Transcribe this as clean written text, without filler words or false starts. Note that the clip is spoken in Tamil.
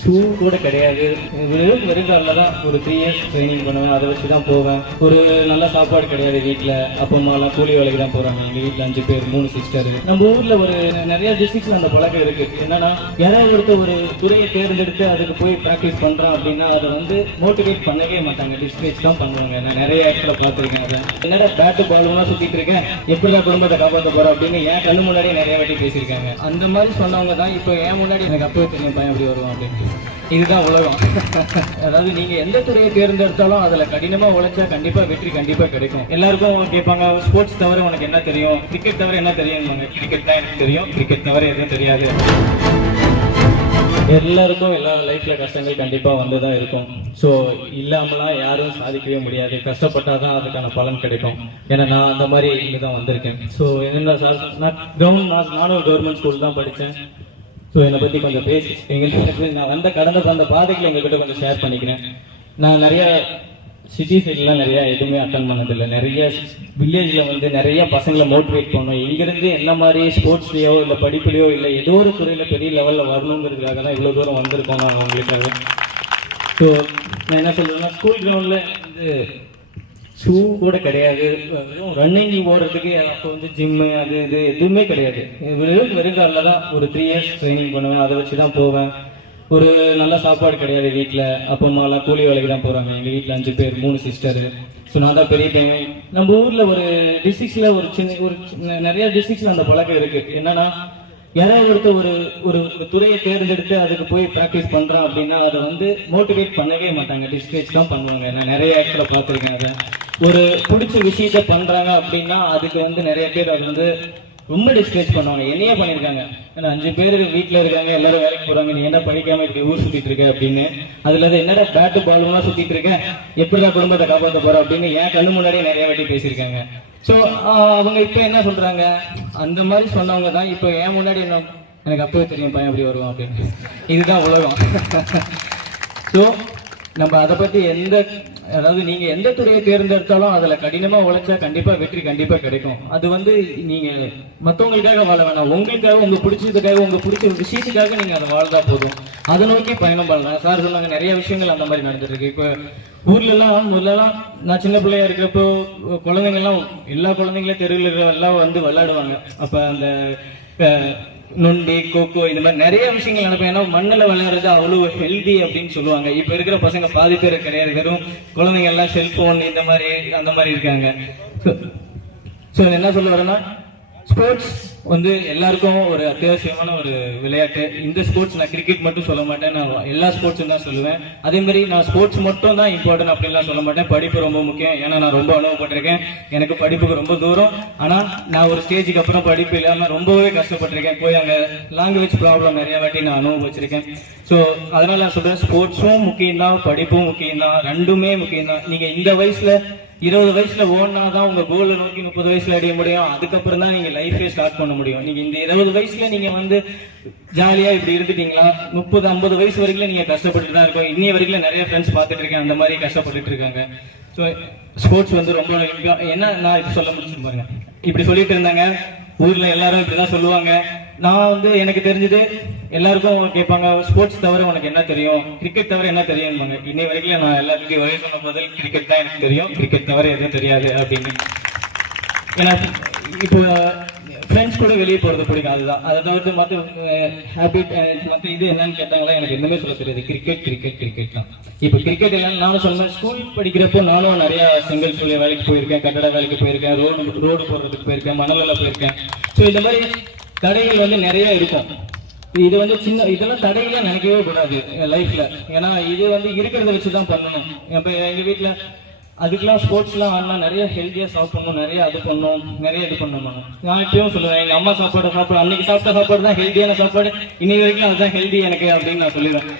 ஷூ கூட கிடையாது. வெறுங்காலில் தான் ஒரு 3 இயர்ஸ் ட்ரைனிங் பண்ணுவேன். அதை வச்சு தான் போவேன். ஒரு நல்ல சாப்பாடு கிடையாது வீட்டில். அப்பா அம்மாலாம் கூலி வேலைக்கு தான் போகிறாங்க. எங்கள் வீட்டில் 5 பேர், 3 சிஸ்டர். நம்ம ஊரில் ஒரு நிறைய டிஸ்ட்ரிக்ஸில் அந்த பழக்கம் இருக்குது. என்னன்னா, யாராவது ஒருத்தர் ஒரு துறையை தேர்ந்தெடுத்து அதுக்கு போய் ப்ராக்டிஸ் பண்ணுறோம் அப்படின்னா அதை வந்து மோட்டிவேட் பண்ணவே மாட்டாங்க. டிஸ்கரேஜ் தான் பண்ணுவாங்க. நான் நிறைய இடத்துல பார்த்துருக்கேன். அதை என்னடா பேட்டு பாலுலாம் சுற்றிட்டு இருக்கேன், எப்படிதான் குடும்பத்தை காப்பாற்ற போகிறோம் அப்படின்னு என் கண்ணு முன்னாடியே நிறைய வாட்டி பேசியிருக்காங்க. அந்த மாதிரி சொன்னவங்க தான் இப்போ என் முன்னாடி எனக்கு அப்பவே தெரியும் பையன் அப்படி வருவான் அப்படின்னு. இதுதான் உலகம். அதாவது நீங்க எந்த துறையை தேர்ந்தெடுத்தாலும் அதுல கடினமா உழைச்சா கண்டிப்பா வெற்றி கண்டிப்பா கிடைக்கும். எல்லாருக்கும் கேட்பாங்க, ஸ்போர்ட்ஸ் தவிர உனக்கு என்ன தெரியும், கிரிக்கெட் தவிர என்ன தெரியும். கிரிக்கெட் தான் எனக்கு தெரியும், கிரிக்கெட் தவிர எதுவும் தெரியாது. எல்லாருக்கும் எல்லா லைஃப்ல கஷ்டங்கள் கண்டிப்பா வந்துதான் இருக்கும். ஸோ இல்லாமலாம் யாரும் சாதிக்கவே முடியாது. கஷ்டப்பட்டாதான் அதுக்கான பலன் கிடைக்கும். ஏன்னா நான் அந்த மாதிரி இங்கதான் வந்திருக்கேன். ஸோ என்ன சார், நானும் கவர்மெண்ட் ஸ்கூல் தான் படித்தேன். ஸோ என்னை பற்றி கொஞ்சம் பேசி எங்களுக்கு நான் கடந்த அந்த பாதைகளை எங்ககிட்ட கொஞ்சம் ஷேர் பண்ணிக்கிறேன். நான் நிறைய சிட்டி சைட்லாம் நிறைய எதுவுமே அட்டன் பண்ணதில்லை. நிறைய வில்லேஜில் வந்து நிறைய பசங்களை மோட்டிவேட் பண்ணோம். இங்கிருந்து என்ன மாதிரி ஸ்போர்ட்ஸ்லையோ இல்லை படிப்புலையோ இல்லை ஏதோ ஒரு துறையில் பெரிய லெவலில் வரணுங்கிறதுக்காக தான் இவ்வளோ தூரம் வந்திருக்கோம் நான் அவங்களுக்காக. ஸோ நான் என்ன சொல்கிறேன்னா, ஸ்கூல் கிரவுண்டில் வந்து ஷூ கூட கிடையாது. வெறும் ரன்னிங் ஓடுறதுக்கு அப்போ வந்து ஜிம்மு அது இது எதுவுமே கிடையாது. வெறுங்காலில் தான் ஒரு 3 இயர்ஸ் ட்ரைனிங் பண்ணுவேன். அதை வச்சு தான் போவேன். ஒரு நல்ல சாப்பாடு கிடையாது வீட்டில். அப்பா அம்மாலாம் கூலி வேலைக்கு தான் போகிறாங்க. எங்கள் வீட்டில் 5 பேர், 3 சிஸ்டர். ஸோ நான் தான் பெரிய பையன். நம்ம ஊரில் ஒரு டிஸ்ட்ரிக்ஸில் ஒரு நிறைய டிஸ்ட்ரிக்ஸில் அந்த பழக்கம் இருக்குது. என்னன்னா, யாராவது ஒருத்தர் ஒரு துறையை தேர்ந்தெடுத்து அதுக்கு போய் ப்ராக்டிஸ் பண்ணுறான் அப்படின்னா அதை வந்து மோட்டிவேட் பண்ணவே மாட்டாங்க. டிஸ்கரேஜ் தான் பண்ணுவாங்க. நான் நிறைய இடத்துல பார்த்துருக்கேன். அதை ஒரு பிடிச்ச விஷயத்த பண்றாங்க அப்படின்னா அதுக்கு வந்து நிறைய பேர் அது வந்து ரொம்ப டிஸ்கரேஜ் பண்ணுவாங்க. என்னையே பண்ணியிருக்காங்க. ஏன்னா 5 பேர் வீட்டில் இருக்காங்க, எல்லாரும் வேலைக்கு போறாங்க, நீ என்ன படிக்காம இப்படி ஊர் சுத்திட்டு இருக்க அப்படின்னு. அதுல என்னடா பேட்டு பாலுலாம் சுத்திட்டு இருக்கேன், எப்படிதான் குடும்பத்தை காப்பாற்ற போற அப்படின்னு என் கண்ணு முன்னாடியே நிறைய வாட்டி பேசியிருக்காங்க. ஸோ அவங்க இப்ப என்ன சொல்றாங்க, அந்த மாதிரி சொன்னவங்க தான் இப்போ என் முன்னாடி என்ன எனக்கு அப்பவே தெரியும் பையன் அப்படி வருவான் அப்படின்னு. இதுதான் உலகம். ஸோ நம்ம அதை பத்தி அதாவது நீங்க எந்த துறையை தேர்ந்தெடுத்தாலும் அதுல கடினமா உழைச்சா கண்டிப்பா வெற்றி கண்டிப்பா கிடைக்கும். அது வந்து நீங்க மற்றவங்களுக்காக வாழ வேணாம், உங்களுக்காக, உங்க பிடிச்சதுக்காக, உங்க பிடிச்ச விஷயத்துக்காக நீங்க அதை வாழ்ந்தா போதும். அதை நோக்கி பயணம் பண்ணலாம். சார் சொன்னாங்க நிறைய விஷயங்கள் அந்த மாதிரி நடந்துட்டு இருக்கு. இப்ப ஊர்லலாம் நான் சின்ன பிள்ளையா இருக்கிறப்போ குழந்தைங்கள்லாம் எல்லா குழந்தைங்களும் தெருவில் எல்லாம் வந்து விளையாடுவாங்க. அப்ப அந்த நொண்டி, கோகோ இந்த மாதிரி நிறைய விஷயங்கள் நடக்கும். ஏன்னா மண்ணில் விளையாடுறது அவ்வளவு ஹெல்தி அப்படின்னு சொல்லுவாங்க. இப்ப இருக்கிற பசங்க பாதி பேர் கிடையாது. வெறும் குழந்தைங்க எல்லாம் செல்போன் இந்த மாதிரி அந்த மாதிரி இருக்காங்க. ஸோ என்ன சொல்ல வரேன்னா, ஸ்போர்ட்ஸ் வந்து எல்லாருக்கும் ஒரு அத்தியாவசியமான ஒரு விளையாட்டு. இந்த ஸ்போர்ட்ஸ் நான் கிரிக்கெட் மட்டும் சொல்ல மாட்டேன், நான் எல்லா ஸ்போர்ட்ஸும் தான் சொல்லுவேன். அதே மாதிரி நான் ஸ்போர்ட்ஸ் மட்டும் தான் இம்பார்ட்டன்ட் அப்படின்லாம் சொல்ல மாட்டேன். படிப்பு ரொம்ப முக்கியம். ஏன்னா நான் ரொம்ப அனுபவப்பட்டிருக்கேன். எனக்கு படிப்புக்கு ரொம்ப தூரம். ஆனா நான் ஒரு ஸ்டேஜுக்கு அப்புறம் படிப்பு இல்லாம ரொம்பவே கஷ்டப்பட்டிருக்கேன். போய் அங்க லாங்குவேஜ் ப்ராப்ளம் நிறைய வாட்டி நான் அனுபவிச்சிருக்கேன். ஸோ அதனால நான் சொல்றேன், ஸ்போர்ட்ஸும் முக்கியம் தான், படிப்பும் முக்கியம் தான், ரெண்டுமே முக்கியம் தான். நீங்க இந்த வயசுல 20 வயசுல ஓடினாதான் உங்க கோலை நோக்கி 30 வயசுல அடைய முடியும். அதுக்கப்புறம் தான் நீங்க லைஃபே ஸ்டார்ட் பண்ண முடியும். நீங்க இந்த 20 வயசுல நீங்க வந்து ஜாலியா இப்படி இருந்துட்டீங்களா, 30-50 வயசு வரைக்கும் நீங்க கஷ்டப்பட்டு தான் இருக்கும். இன்னைய வரைக்கும் நிறைய ஃப்ரெண்ட்ஸ் பார்த்துட்டு இருக்கேன், அந்த மாதிரி கஷ்டப்பட்டு இருக்காங்க. ஸோ ஸ்போர்ட்ஸ் வந்து ரொம்ப என்ன நான் இப்ப சொல்ல முடிச்சு பாருங்க. இப்படி சொல்லிட்டு இருந்தாங்க ஊர்ல எல்லாரும் இப்படிதான் சொல்லுவாங்க. நான் வந்து எனக்கு தெரிஞ்சது எல்லாருக்கும் கேட்பாங்க, ஸ்போர்ட்ஸ் தவிர உனக்கு என்ன தெரியும், கிரிக்கெட் தவிர என்ன தெரியும். இன்னை வரைக்கும் நான் எல்லாத்துக்கும் ஒரே சொன்ன பதில் கிரிக்கெட் தான் எனக்கு தெரியும், கிரிக்கெட் தவிர எதுவும் தெரியாது அப்படின்னு. ஏன்னா இப்போ ஃப்ரெண்ட்ஸ் கூட வெளியே போறது பிடிக்கும். அதுதான். அதை தவிர்த்து மற்ற ஹேபிட் மற்ற இது என்னன்னு கேட்டாங்களா, எனக்கு எதுவுமே சொல்ல தெரியாது. கிரிக்கெட் தான். இப்போ கிரிக்கெட் இல்லைன்னு நானும் சொல்லுவேன். ஸ்கூல் படிக்கிறப்போ நானும் நிறைய செங்கல் சூழல் வேலைக்கு போயிருக்கேன், கட்டட வேலைக்கு போயிருக்கேன், ரோடு போடுறதுக்கு போயிருக்கேன், மணலில் போயிருக்கேன். ஸோ இந்த மாதிரி தடைகள் வந்து நிறைய இருக்கும். இது வந்து இதெல்லாம் தடைகளா நினைக்கவே கூடாது லைஃப்ல. ஏன்னா இது வந்து இருக்கிறத வச்சுதான் பண்ணணும். இப்ப எங்க வீட்டுல அதுக்கெல்லாம் ஸ்போர்ட்ஸ்லாம் ஆனா நிறைய ஹெல்த்தியா சாப்பிடணும், நிறைய அது பண்ணணும், நிறைய இது பண்ணணும். நான் இப்பயும் சொல்லுவேன், எங்க அம்மா சாப்பாடு அன்னைக்கு சாப்பிட்ட சாப்பாடு தான் ஹெல்த்தியான சாப்பாடு, இன்னைக்கு வரைக்கும் அதுதான் ஹெல்தி எனக்கு அப்படின்னு நான் சொல்லுவேன்.